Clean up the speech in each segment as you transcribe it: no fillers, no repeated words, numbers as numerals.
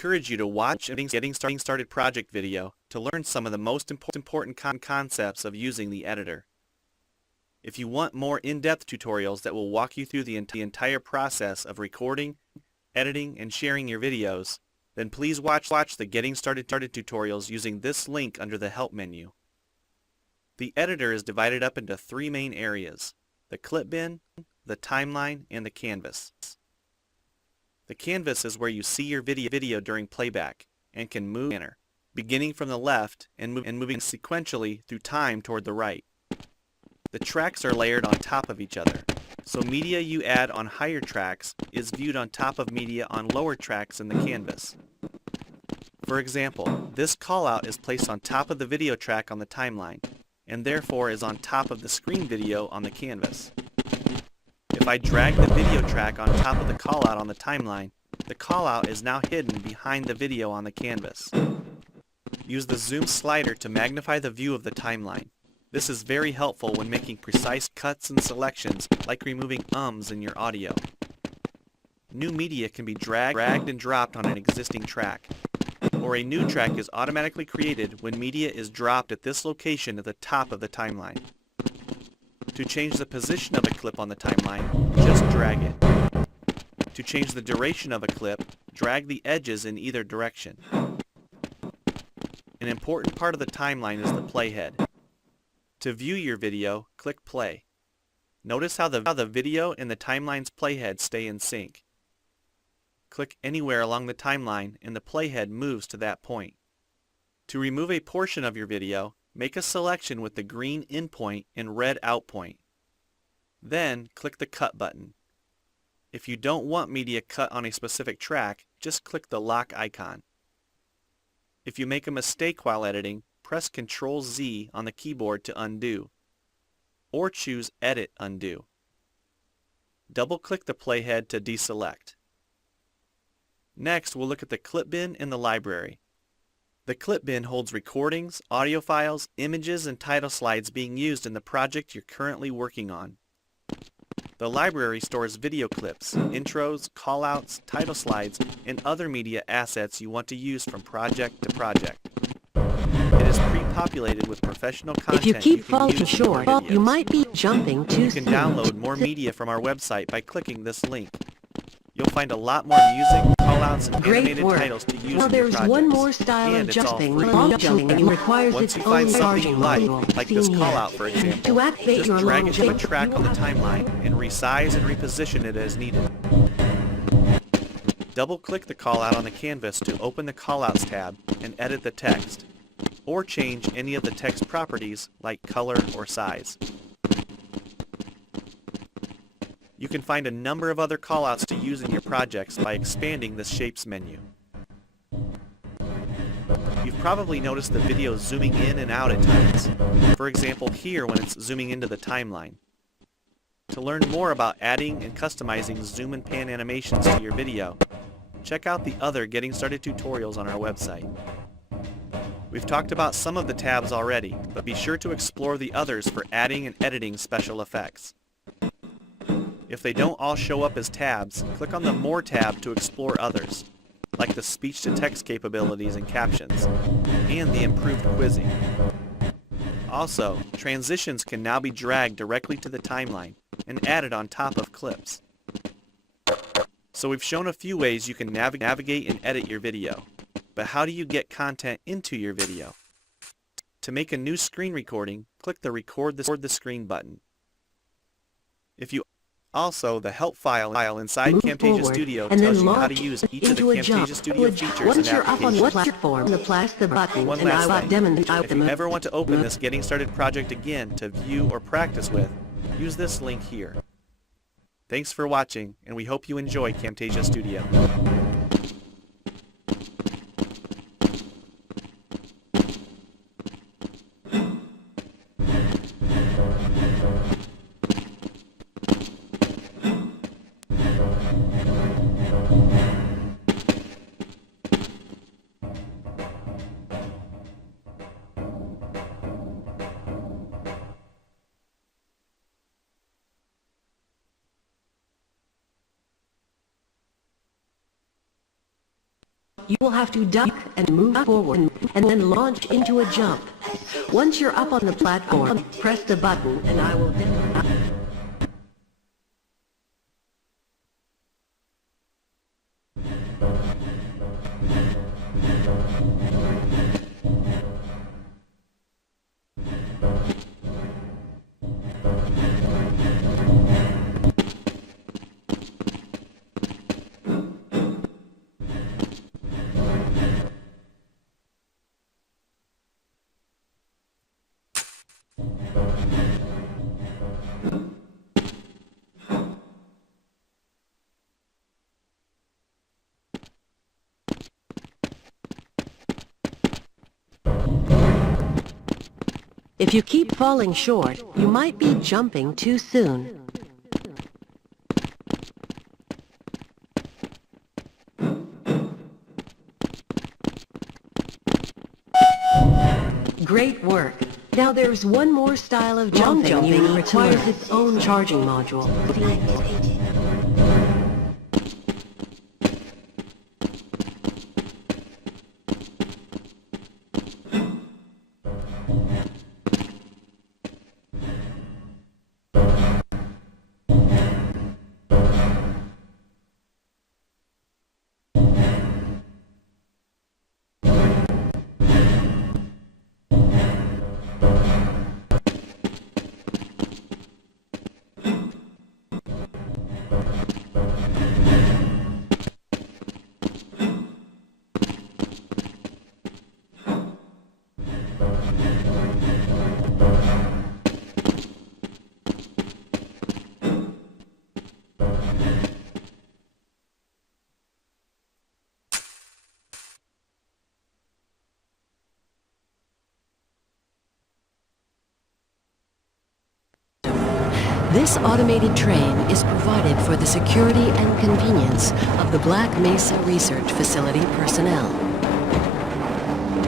encourage you to watch a Getting Started project video to learn some of the most important concepts of using the editor. If you want more in-depth tutorials that will walk you through the entire process of recording, editing, and sharing your videos, then please watch the Getting Started tutorials using this link under the Help menu. The editor is divided up into three main areas: the clip bin, the timeline, and the canvas. The canvas is where you see your video during playback and can move beginning from the left and moving sequentially through time toward the right. The tracks are layered on top of each other, so media you add on higher tracks is viewed on top of media on lower tracks in the canvas. For example, this callout is placed on top of the video track on the timeline, and therefore is on top of the screen video on the canvas. If I drag the video track on top of the callout on the timeline, the callout is now hidden behind the video on the canvas. Use the zoom slider to magnify the view of the timeline. This is very helpful when making precise cuts and selections, like removing ums in your audio. New media can be dragged and dropped on an existing track, or a new track is automatically created when media is dropped at this location at the top of the timeline. To change the position of a clip on the timeline, just drag it. To change the duration of a clip, drag the edges in either direction. An important part of the timeline is the playhead. To view your video, click play. Notice how the video and the timeline's playhead stay in sync. Click anywhere along the timeline and the playhead moves to that point. To remove a portion of your video, make a selection with the green in point and red out point. Then click the cut button. If you don't want media cut on a specific track, just click the lock icon. If you make a mistake while editing, press Ctrl-Z on the keyboard to undo, or choose Edit Undo. Double-click the playhead to deselect. Next, we'll look at the clip bin in the library. The clip bin holds recordings, audio files, images, and title slides being used in the project you're currently working on. The library stores video clips, intros, callouts, title slides, and other media assets you want to use from project to project. It is pre-populated with professional content. If you keep falling short, you might be jumping too soon. You can download more media from our website by clicking this link. You'll find a lot more music, callouts, and animated titles to use in your projects. Now there's one more style of jumping. Long jumping requires Once you its own find something you charging like module, this seen callout here. for example, To activate just your drag long it to a jump, track on the timeline and resize and reposition it as needed. Double-click the callout on the canvas to open the Callouts tab and edit the text, or change any of the text properties like color or size. You can find a number of other callouts to use in your projects by expanding the Shapes menu. You've probably noticed the video zooming in and out at times, for example here when it's zooming into the timeline. To learn more about adding and customizing zoom and pan animations to your video, check out the other Getting Started tutorials on our website. We've talked about some of the tabs already, but be sure to explore the others for adding and editing special effects. If they don't all show up as tabs, click on the More tab to explore others, like the speech-to-text capabilities and captions, and the improved quizzing. Also, transitions can now be dragged directly to the timeline and added on top of clips. So we've shown a few ways you can navigate and edit your video, but how do you get content into your video? To make a new screen recording, click the Record the Screen button. Also, the help file inside Camtasia Studio tells you how to use each of the Camtasia Studio features Once and you're up on applications. one platform, press the button, One and I will last thing, demonstrate if you ever want to open this Getting Started project again to view or practice with, use this link here. Thanks for watching, and we hope you enjoy Camtasia Studio. you will have to duck and move forward and then launch into a jump. Once you're up on the platform, press the button and I will then... If you keep falling short, you might be jumping too soon. Great work. Now there's one more style of jumping you requires its own charging module. This automated train is provided for the security and convenience of the Black Mesa Research Facility personnel.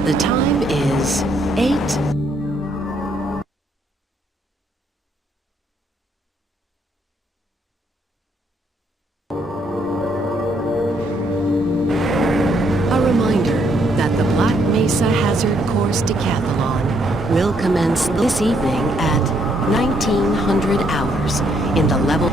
The time is 8. A reminder that the Black Mesa Hazard Course Decathlon will commence this evening at 1900 hours in the level.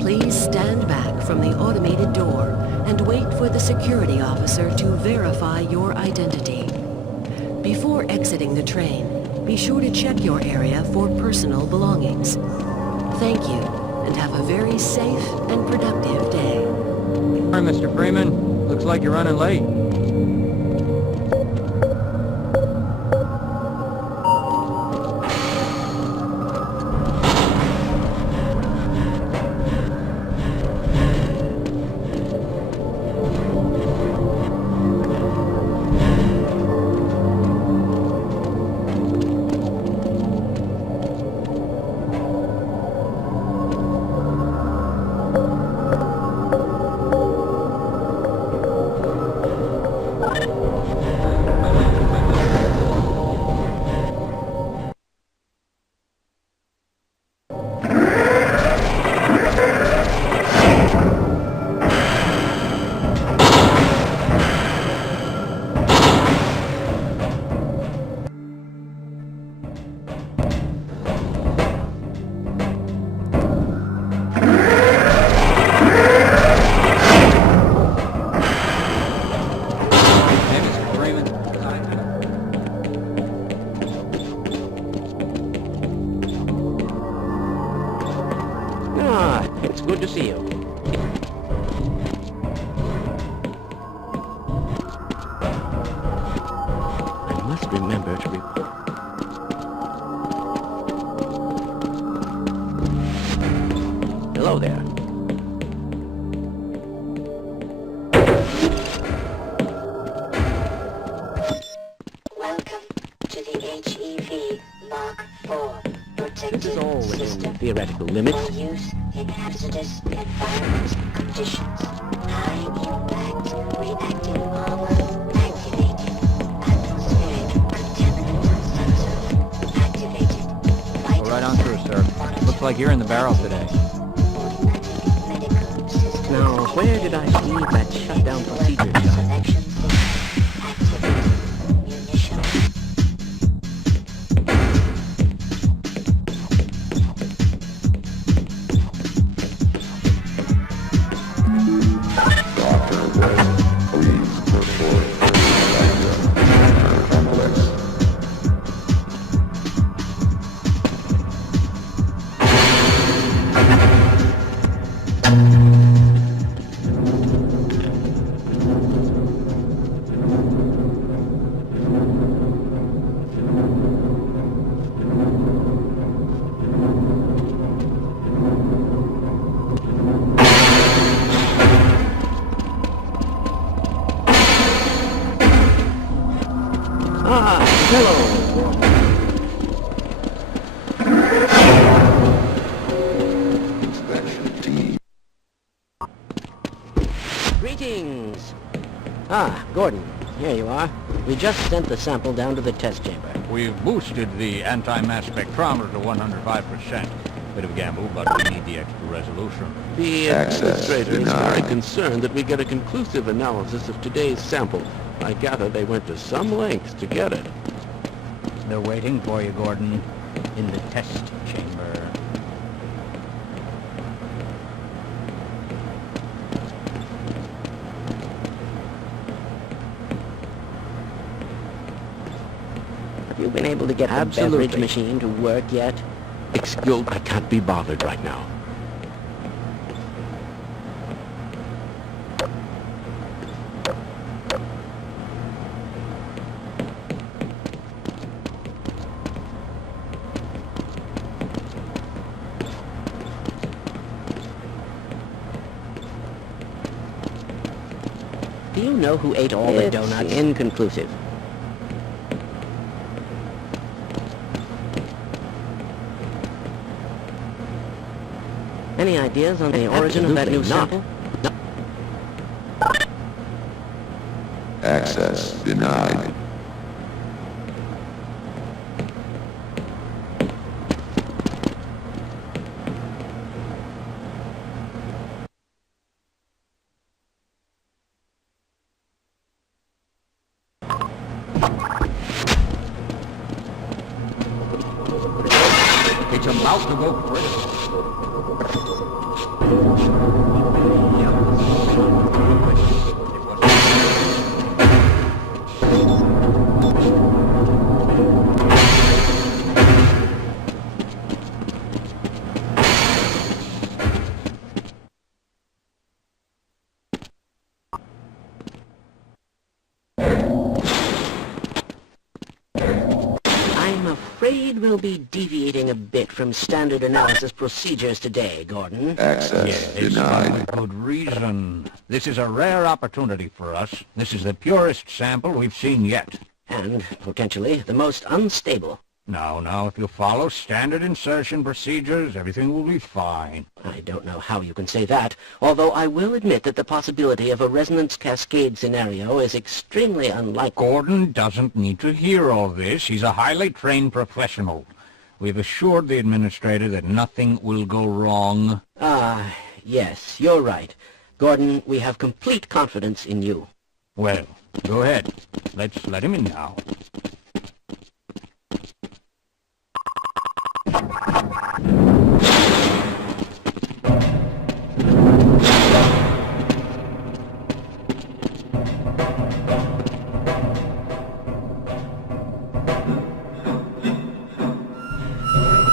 Please stand back from the automated door and wait for the security officer to verify your identity. Before exiting the train, be sure to check your area for personal belongings. Thank you, and have a very safe and productive day. Hi, Mr. Freeman. Looks like you're running late. It's good to see you. I must remember to report. Hello there. Welcome to the HEV Mark IV protected This is all within system theoretical limits. for use in hazardous environment conditions. High impact reactive armor activated. Atmospheric like you're in the barrel today. Automatic medical system. Now, where did I leave that shutdown procedure shot? Selection full. Activate. Munition. Ah, hello. Greetings. Ah, Gordon, here you are. We just sent the sample down to the test chamber. We've boosted the anti-mass spectrometer to 105%. Bit of a gamble, but we need the extra resolution. The administrator is very concerned that we get a conclusive analysis of today's sample. I gather they went to some lengths to get it. They're waiting for you, Gordon, in the test chamber. Have you been able to get the beverage machine to work yet? Excuse, I can't be bothered right now. Do you know who ate all the donuts? Inconclusive. Any ideas on the origin of that new sample? Access denied. It's about to go critical. I'm afraid we'll be deviating a bit from standard analysis procedures today, Gordon. Access It's denied. for good reason. This is a rare opportunity for us. This is the purest sample we've seen yet. And, potentially, the most unstable. Now, if you follow standard insertion procedures, everything will be fine. I don't know how you can say that, although I will admit that the possibility of a resonance cascade scenario is extremely unlikely. Gordon doesn't need to hear all this. He's a highly trained professional. We've assured the administrator that nothing will go wrong. Ah, yes, you're right. Gordon, we have complete confidence in you. Well, go ahead. Let's let him in now.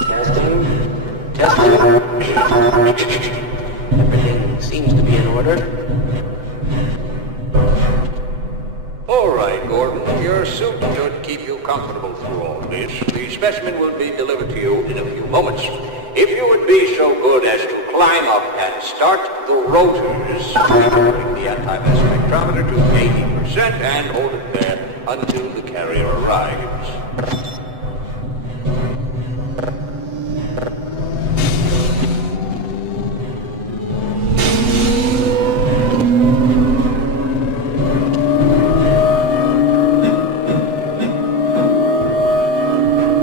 Testing. Everything seems to be in order. All right, Gordon. Your suit should keep you comfortable through all this. The specimen will be delivered to you in a few moments. If you would be so good as to climb up and start the rotors, bring the anti-mass spectrometer to 80% and hold it there until the carrier arrives.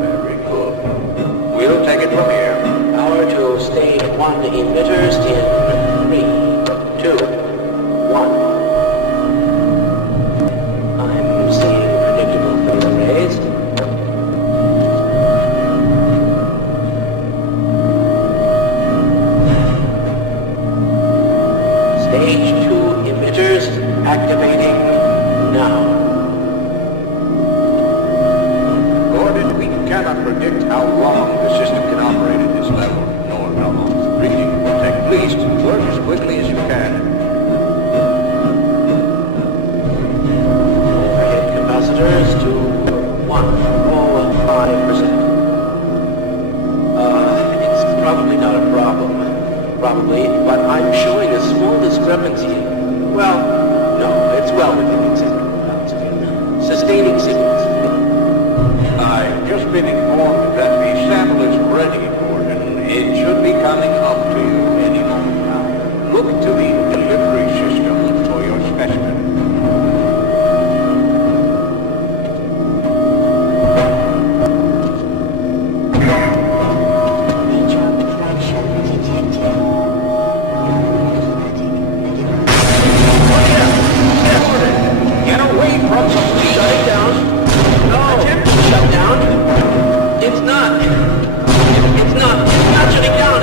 Very good. We'll take it from here. Power to emitters in 3, 2, 1. I'm seeing predictable phase arrays. Stage 2 emitters activating now. Gordon, we cannot predict how long the system can operate at this level, nor how long the breeding will take. Please, work as quickly as you can. Overhead capacitors to 105%. It's probably not a problem. Probably, but I'm showing a small discrepancy. Well, no, it's well within acceptable bounds again. Sustaining signals. I've just been informed that the sample is ready, Gordon. It should be coming up to you any moment now. Look to the delivery system for your specimen. Retroflexion detected. Get away from the lead. Shut it down. No. Shut down. It's not. It's not shutting down.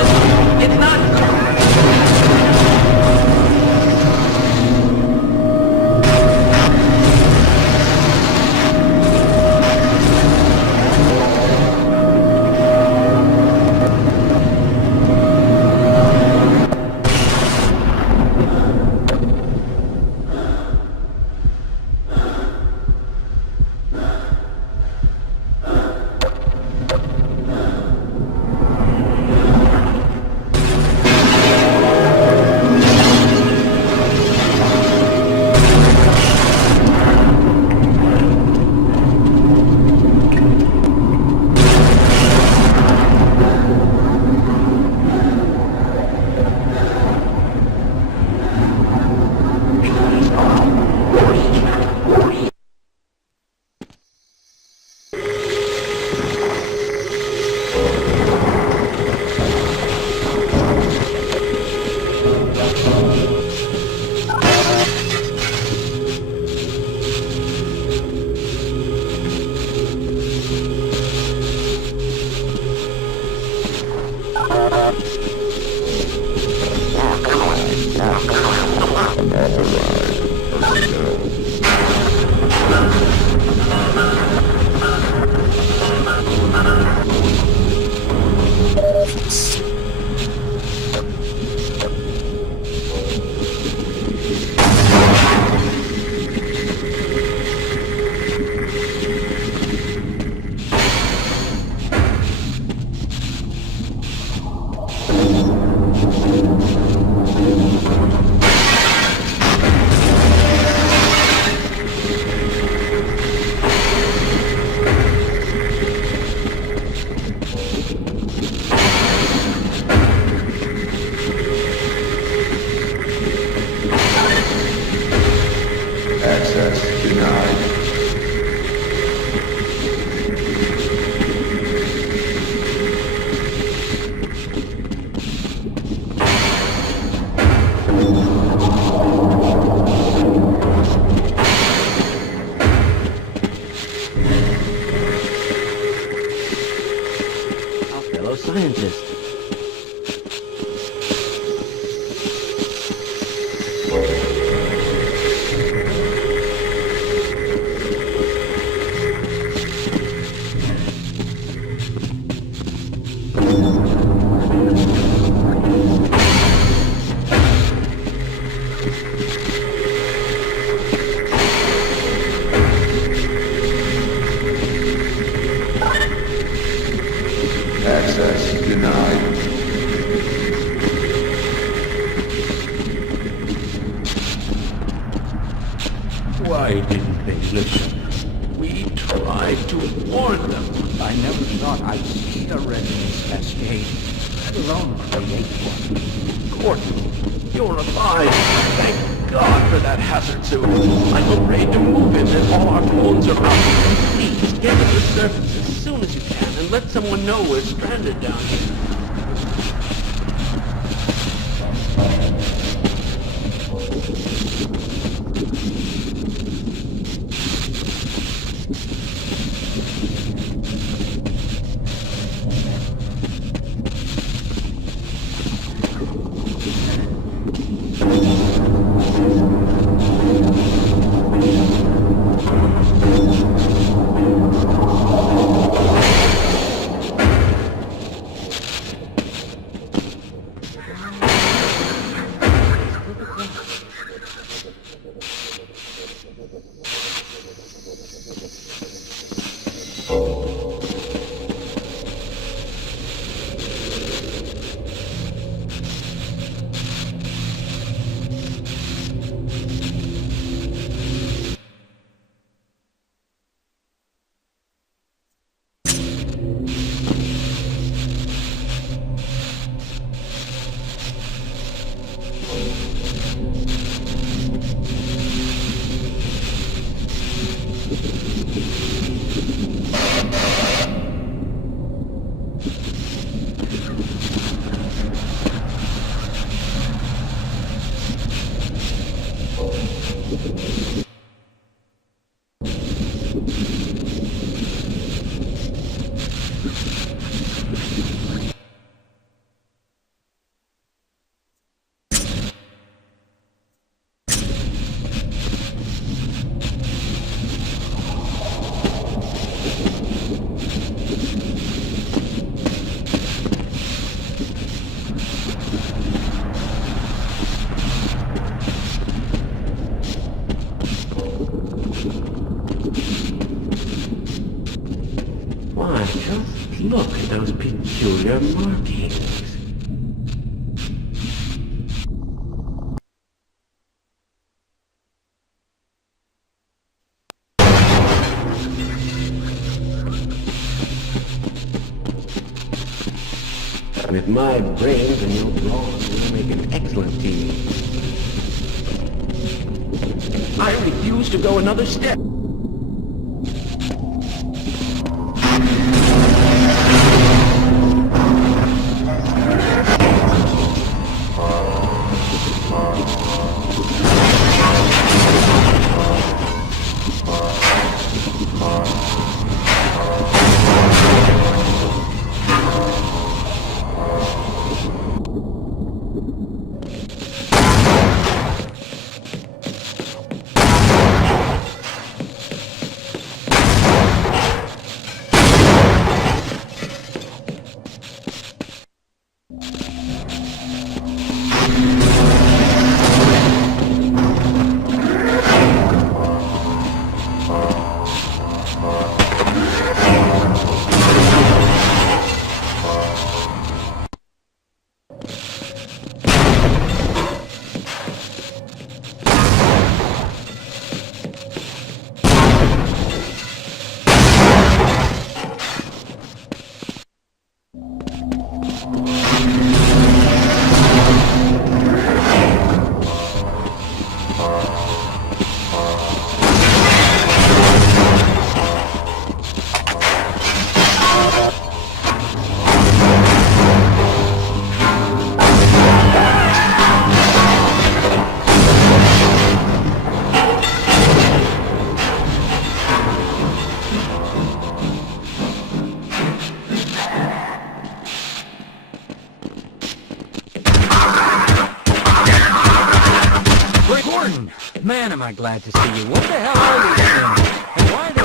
It's not. Scientist. Access denied. Why didn't they listen? We tried to warn them. I never thought I'd see a resonance cascade, let alone create one. Gordon, you're alive. Thank God for that hazard suit. I'm afraid to move in and all our phones are out. Please, get to the surface as soon as you can and let someone know we're stranded down here. Why, just look at those peculiar markings. With my brains and your drawings, you'll make an excellent team. I refuse to go another step. Man, am I glad to see you. What the hell are these things? And why do